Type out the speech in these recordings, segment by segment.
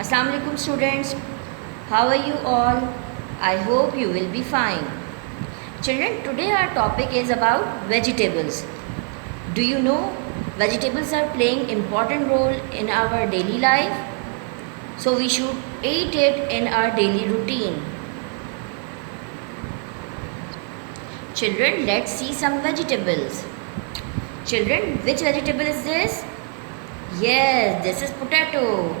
Assalamu alaikum students. How are you all? I hope you will be fine. Children, today our topic is about vegetables. Do you know vegetables are playing important role in our daily life? So we should eat it in our daily routine. Children, let's see some vegetables. Children, which vegetable is this? Yes, this is potato.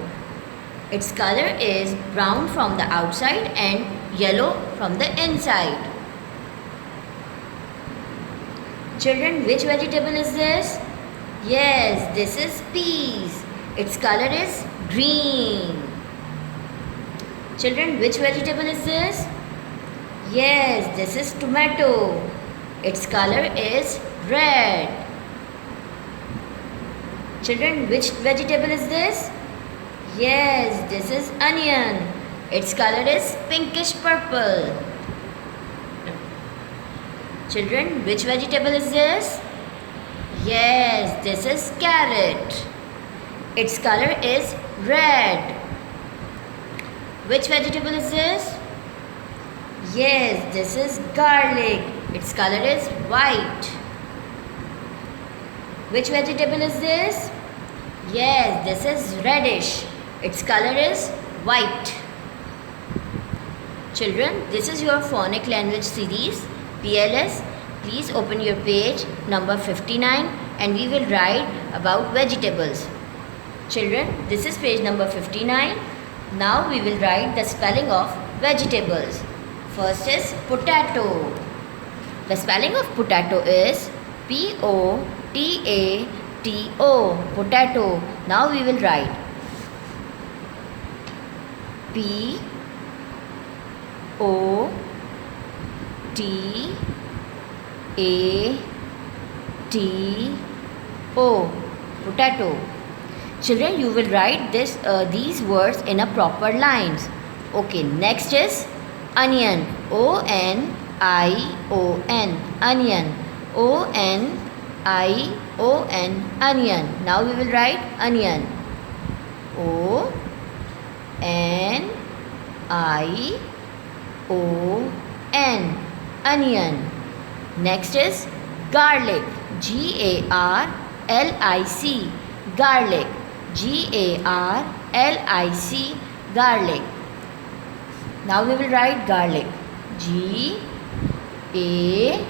Its color is brown from the outside and yellow from the inside. Children, which vegetable is this? Yes, this is peas. Its color is green. Children, which vegetable is this? Yes, this is tomato. Its color is red. Children, which vegetable is this? Yes, this is onion. Its color is pinkish purple. Children, which vegetable is this? Yes, this is carrot. Its color is red. Which vegetable is this? Yes, this is garlic. Its color is white. Which vegetable is this? Yes, this is radish. Its color is white. Children, this is your phonic language series, PLS. Please open your page number 59 and we will write about vegetables. Children, this is page number 59. Now we will write the spelling of vegetables. First is potato. The spelling of potato is Potato. Potato. Now we will write Potato. Potato. Children, you will write these words in a proper lines. Okay, next is onion. Onion. Onion. Onion. Now we will write onion. Onion. Next is garlic. Garlic. Garlic. Garlic. Now we will write garlic. Garlic.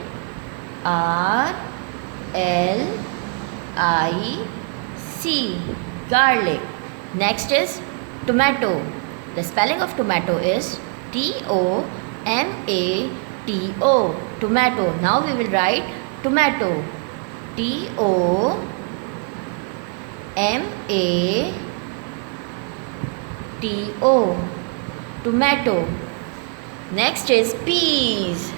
Garlic. Next is tomato. The spelling of tomato is Tomato. Tomato. Now we will write tomato. Tomato. Tomato. Next is peas.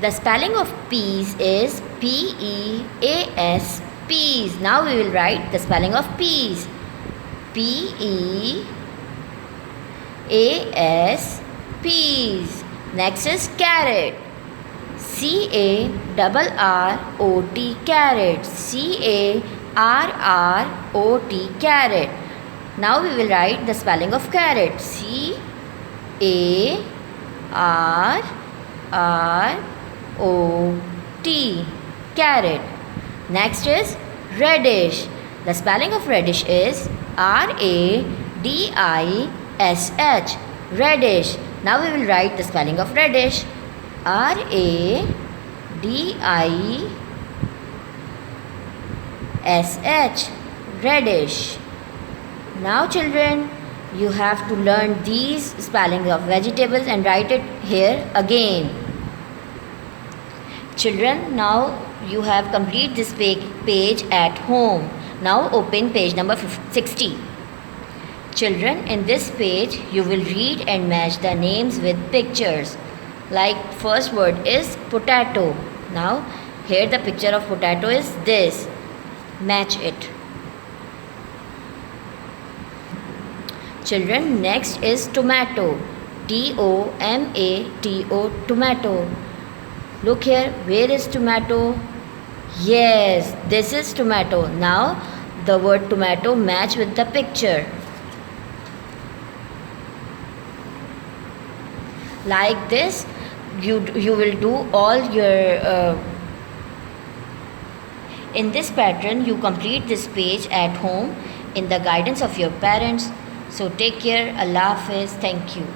The spelling of peas is Peas. Peas. Now we will write the spelling of peas. Peas. Peas. Next is carrot. Carrot. Carrot. Now we will write the spelling of carrot. Carrot. Next is radish. The spelling of radish is Radish. Radish. Now we will write the spelling of radish. Radish. Radish. Now children, you have to learn these spellings of vegetables and write it here again. Children, now you have completed this page at home. Now open page number 60. Children, in this page you will read and match the names with pictures. Like first word is potato. Now here the picture of potato is this. Match it. Children, next is tomato. Tomato. Look here, where is tomato? Yes, this is tomato. Now the word tomato match with the picture. Like this, you will do all your in this pattern. You complete this page at home in the guidance of your parents. So take care. Allah Hafiz. Thank you.